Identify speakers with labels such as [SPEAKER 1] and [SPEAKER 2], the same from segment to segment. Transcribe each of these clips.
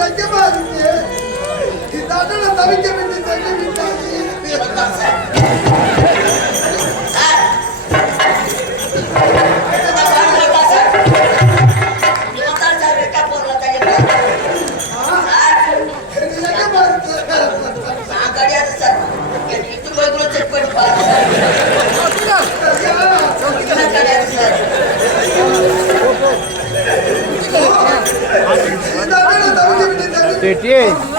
[SPEAKER 1] நிஜமா இருக்கு. இந்த அண்ணனை தவிக்க வேண்டிய தள்ளி விட்டாங்க বেটি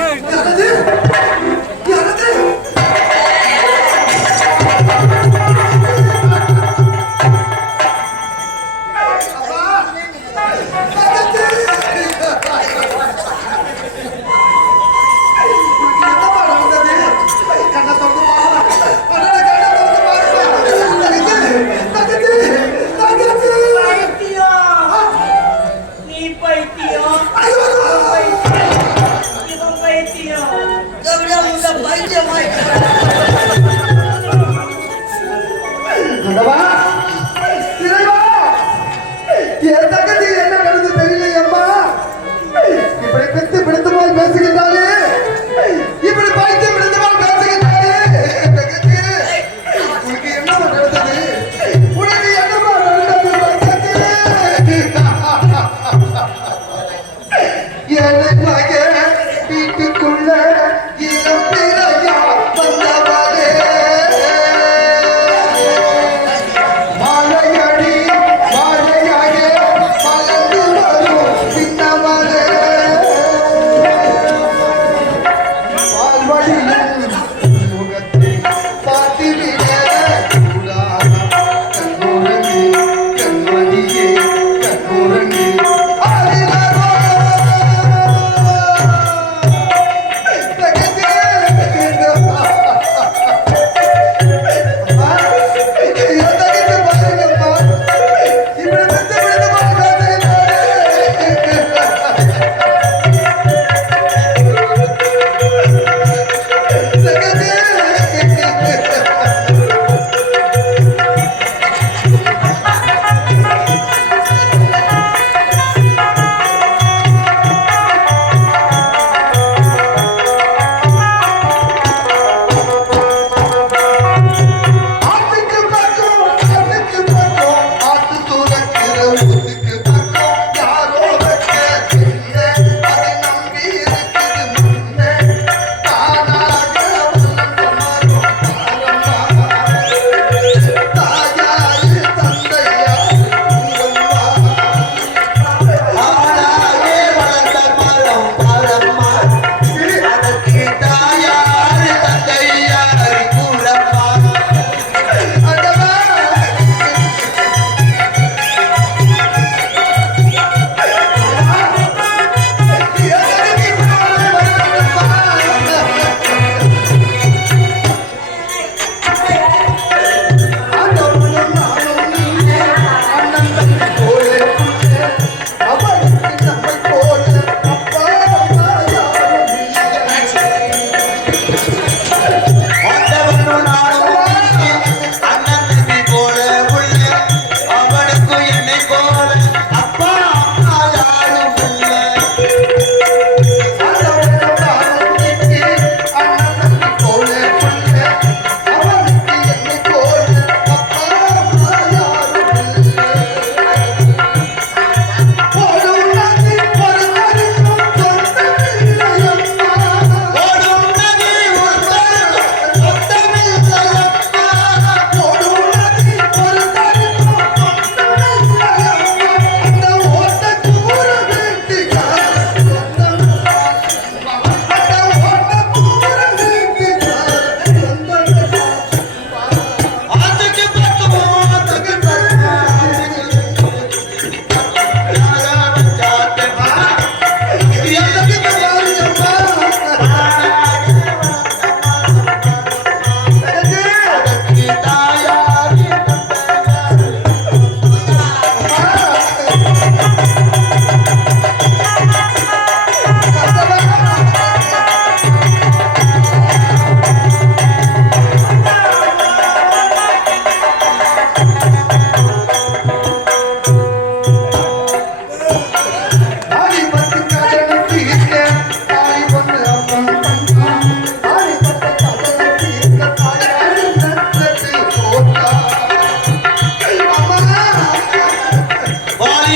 [SPEAKER 1] Yeah, they like it.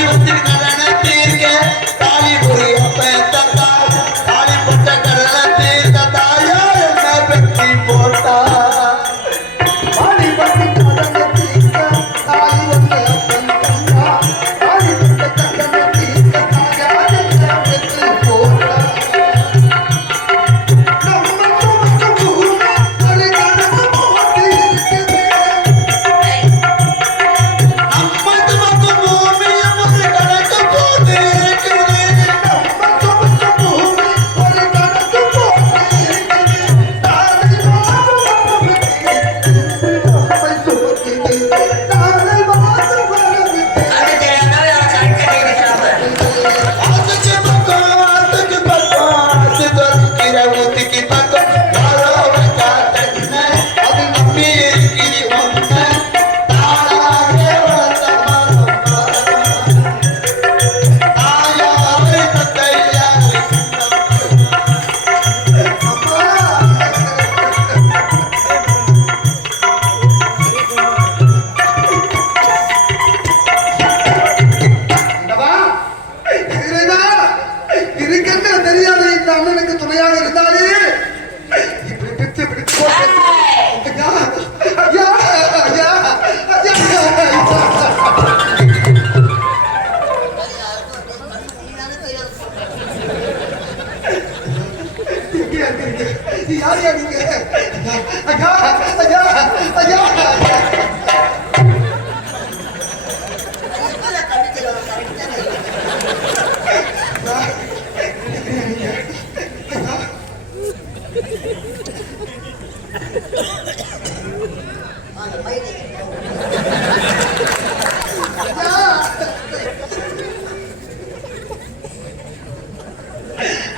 [SPEAKER 1] you think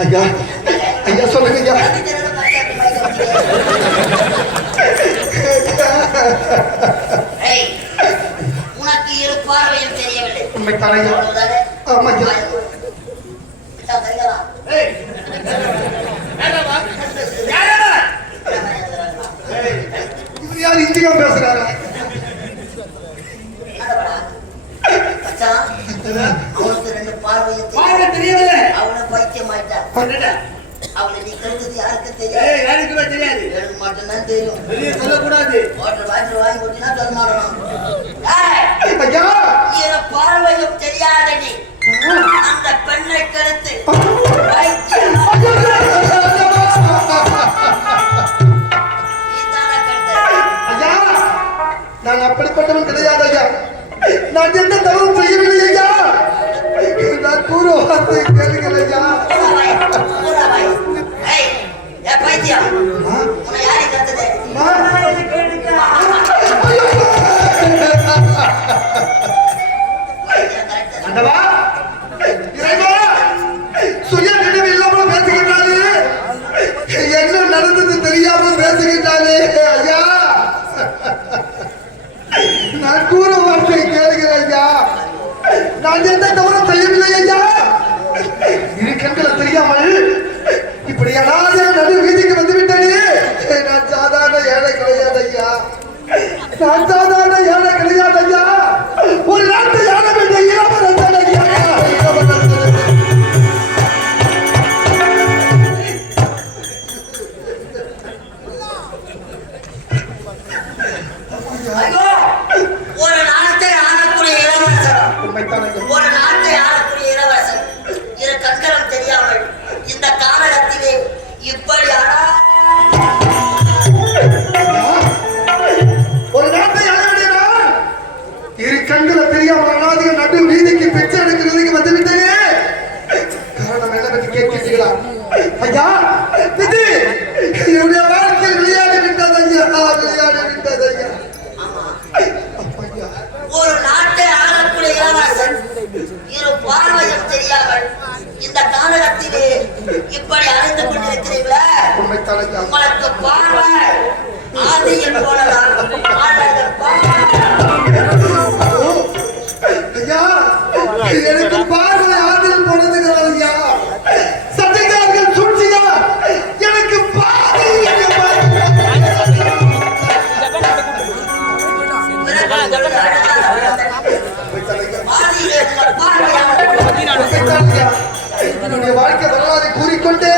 [SPEAKER 1] ஐயா ஐயா சொல்லுங்க ஐயா
[SPEAKER 2] உனக்கு இரு பார்வையும் தெரியவில்லை
[SPEAKER 1] உண்மை
[SPEAKER 2] தலையா
[SPEAKER 1] ஆமா ஐயா இவர் யார் இந்தியா பேசுறாரா
[SPEAKER 2] என்னடா? மச்சான், அவனுக்கு ரெண்டு தெரியும்.
[SPEAKER 3] பார்வை தெரியவில்லை.
[SPEAKER 2] அவனை பைத்தியம் ஆயிட்டான். அவனை நீ கெடுத்தது யாருக்கும் தெரியாது.
[SPEAKER 3] ஏய், யாருக்குமே தெரியாது.
[SPEAKER 2] எனக்கு மட்டும்தான் தெரியும்.
[SPEAKER 3] வெளியே சொல்லக்கூடாது.
[SPEAKER 2] வாட்டர் பாட்டில் வாங்கி கொடுத்தீங்கன்னா தருமாறணும்.
[SPEAKER 1] நான் எந்த தவறும் செய்யவில்லை ஐயா. நான் கூற வார்த்தை கேளுங்கள் ஐயா.
[SPEAKER 2] பைத்தியம், உன்னை யாரு
[SPEAKER 1] தெரியாமல் ஐயா. நான் கூற நான் எந்த தவறும் செய்யவில்லை ஐயா. இரு கண்களை தெரியாமல் இப்படி அனாத நடு வீதிக்கு வந்து விட்டனே நான் சாதாரண ஏழை கிடையாது ஐயா? நான் வரலாறு கூறிக்கொண்டே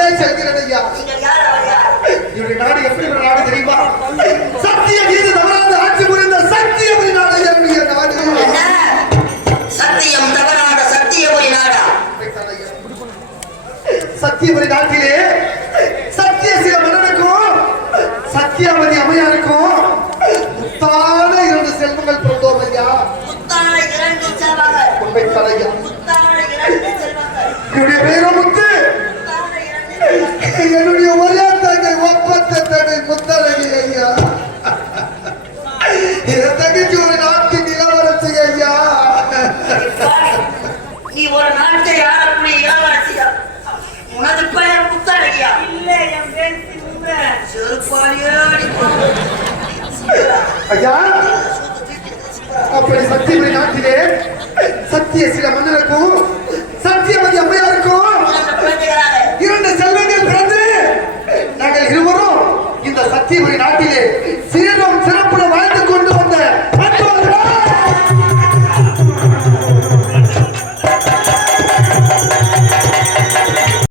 [SPEAKER 2] தந்தை ஆளக்கூடிய இளவரசியா? உனது பெயர் முத்தழகியா?
[SPEAKER 3] இல்லை என் பேர்
[SPEAKER 2] செருப்பாளியே
[SPEAKER 1] ஐயா அப்படி சத்தியமணி நாட்டிலே சத்திய சில மன்னருக்கும் சத்தியமதி அம்மையாருக்கும் இரண்டு செல்வங்கள் பிறந்து நாங்கள் இருவரும் இந்த சத்தியமணி நாட்டில்